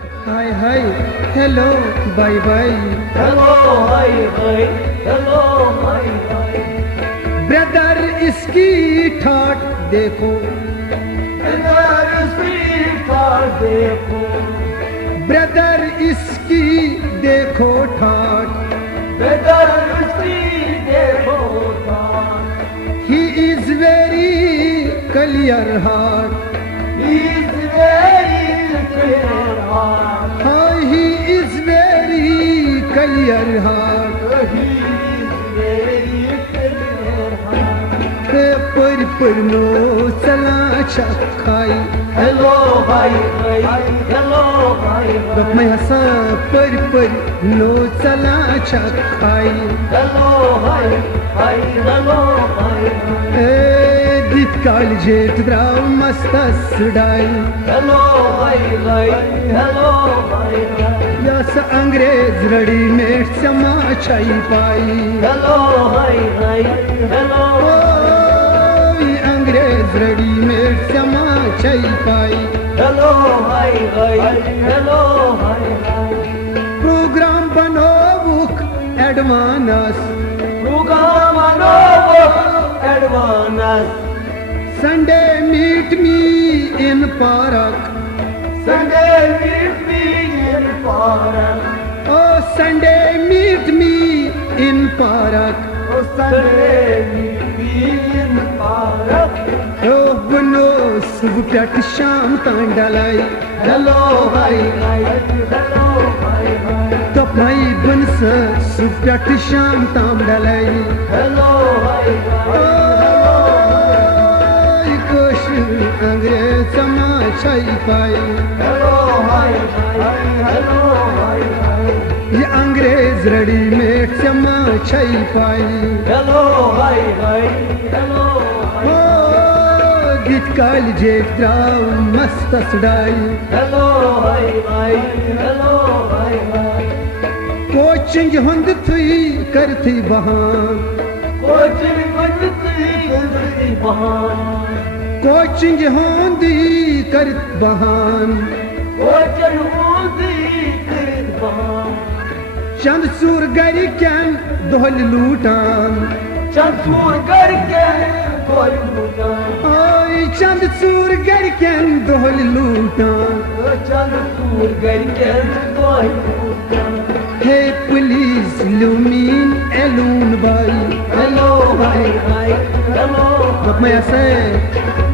हाय hi hello bye bye hello hi hi hello hi hi brother इसकी ठाट देखो brother इसकी ठाट देखो ब्रदर इसकी देखो ठाट ब्रदर इसकी देखो ठाट he is very clear heart he is very clear heart he is very clear heart he is very clear heart पर नो चला चखाई hello hi hi hello hi गप में हंसा पर नो चला चखाई hello hi hi hello hi दित काल जेठ द्राव मस्त सुडाई hello hi hi hello hi यास अंग्रेज रेडीमेड समा छाई पाई hello hi hi hello अंग्रेज रेडीमेड समा छाई पाई hello hi hi hello hi programme बनोबुक advance programme advance Sunday meet me in park Sunday meet me in park. Oh Sunday meet me in park Oh Sunday meet me in park. ओ बनो सुबह पेट शाम तान डलाई Hello hi hi hello hi hi तपनाई बन सुबह पेट शाम ताम डलाई hello hi hi अंग्रेज समा छाई पाई hello hi hi hello hi hi ये अंग्रेज रेडीमेड समा छाई पाई hello hi hi hello hi गीत काल जेठ द्राव मस्त सुडाई hello hi hi hello hi hi coaching हुंद थी करती बहान कोचिंग बनती बहान कोचिंग होंदी कर बहान कोचिंग होंदी कर बहान चंद सूर गरी कैन दोहल लूटान चंदूर करके कोई लूटान ओए चंद सूर गरी कैन दोहल लूटान चंदूर करके कोई लूटान हे पुलिस लूमीन एलून bye hello hi hi hello बप मैं ऐसे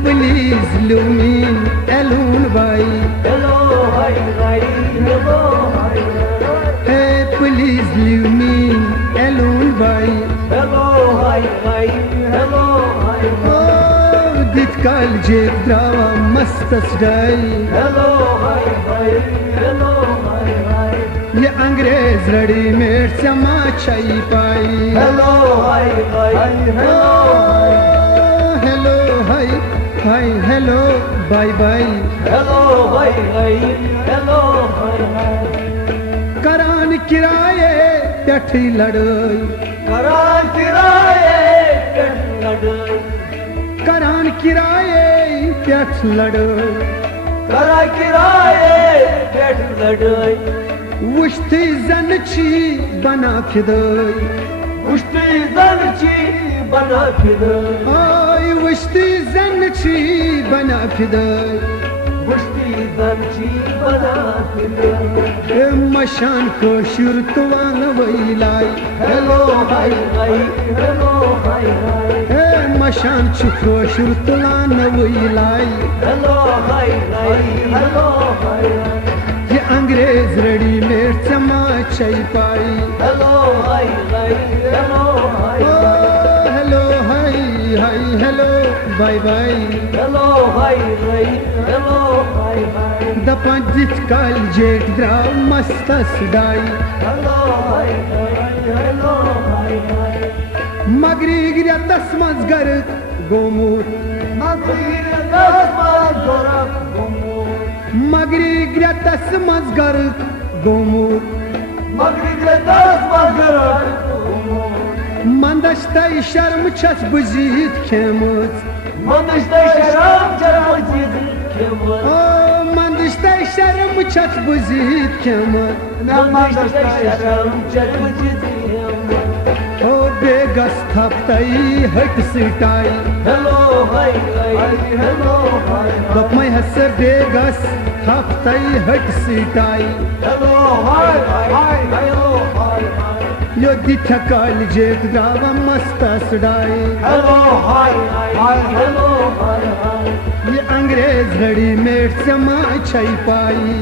पुलिस लूमीन एलून bye hello hi hi hello hi हे पुलिस लूमीन एलून bye hello hi hi hello hi दित काल जेब द्रावा मस्त सडाई hello hi hi hello hi hi ये अंग्रेज रेडीमेड समा छाई पाई hello hi hi hello hello hi hi hello bye bye hello hi hi hello hi hi करान किराए पेठी लड़ाई करा किराए पेट लड़ाई करान किराए पेठ लड़ाई करा किराए पेट लड़ाई वुश्ती जन छी बना फिदाई कुश्ती जन छी बना फिदाई आय वुश्ती जन छी बना फिदाई कुश्ती जन छी बना फिदाई मशान को शुर तुवान वैलाई hello hi hi hello hi hi मशान छुको शुर तुवान वैलाई hello hi hi hello hi hi ये अंग्रेज रेडीमेड समा छाई पाई hello hi hi hello hi hello hi hi hello bye bye hello hi hi hello hi hi दपा दित काल जेठ द्राव मस्त सडाई hello hi hi hello hi हाय मगरी गिरा तस्मज गर गोमूत मगरी दस गोरख गोमो मगरी गिरा तस्मज गर गोमूत मगरी दस गोरख गोमो मंदश्तई शर्म छस बुजीत खेमुत मंदश्तई शर्म छस बुजीत खेमुत ओ मंदश्तई शर्म çat buzit kemer O begas taptay hak sitai Dopmay hasa begas taptay hak sitai Yo ditha kal jet gava masta sudai ये अंग्रेज रेडीमेड समा छई पाई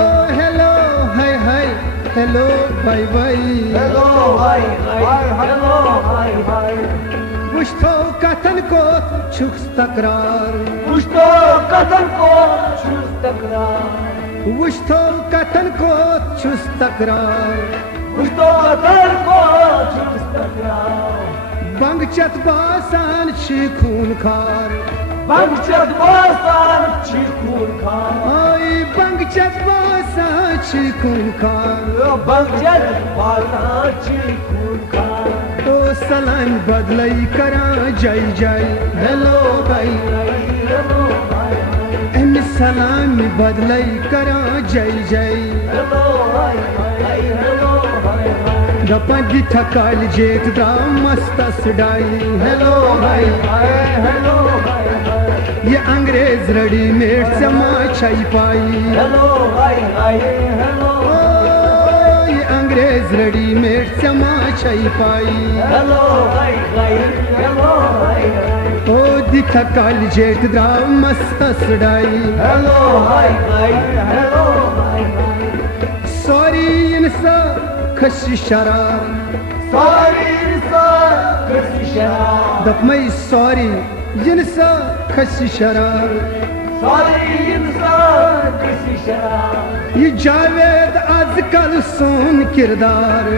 oh hello hi hi hello bye bye वुश्तो कथन को छुक्स तकरार वुश्तो कथन को छुस तकरार बंगचत बासान छी खून खार आई बंगचत बासान छी खून खार तो सलाम बदलई करा जय जय हेलो भाई एम सलाम बदलई करा जय जय दपा दिठा काल जेत दा मस्त सडाई हेलो भाई ये अंग्रेज रेडीमेड समा छई पाई ये अंग्रेज रेडीमेड समा छई पाई ओ दिठा काल जेत दा मस्त सडाई सॉरी इनसा खसी शरार दपमई सॉरी जिनसा खसी शरार ये जावेद आजकल सोन किरदार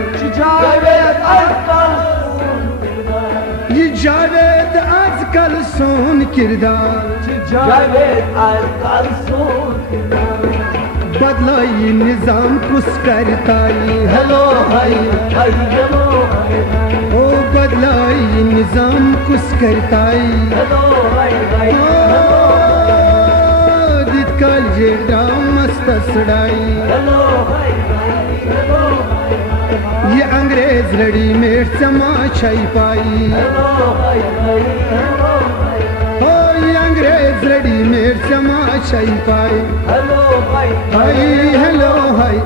ये जावेद आजकल सोन किरदार बदलाई निजाम कुछ करताई हेलो भाई ओ बदलाई निजाम कुछ करताई दिल जेड़ा मस्त सड़ाई ये अंग्रेज रेडीमेड समा छई पाई अंग्रेज रेडीमेड समा छई पाई हाय हेलो हाय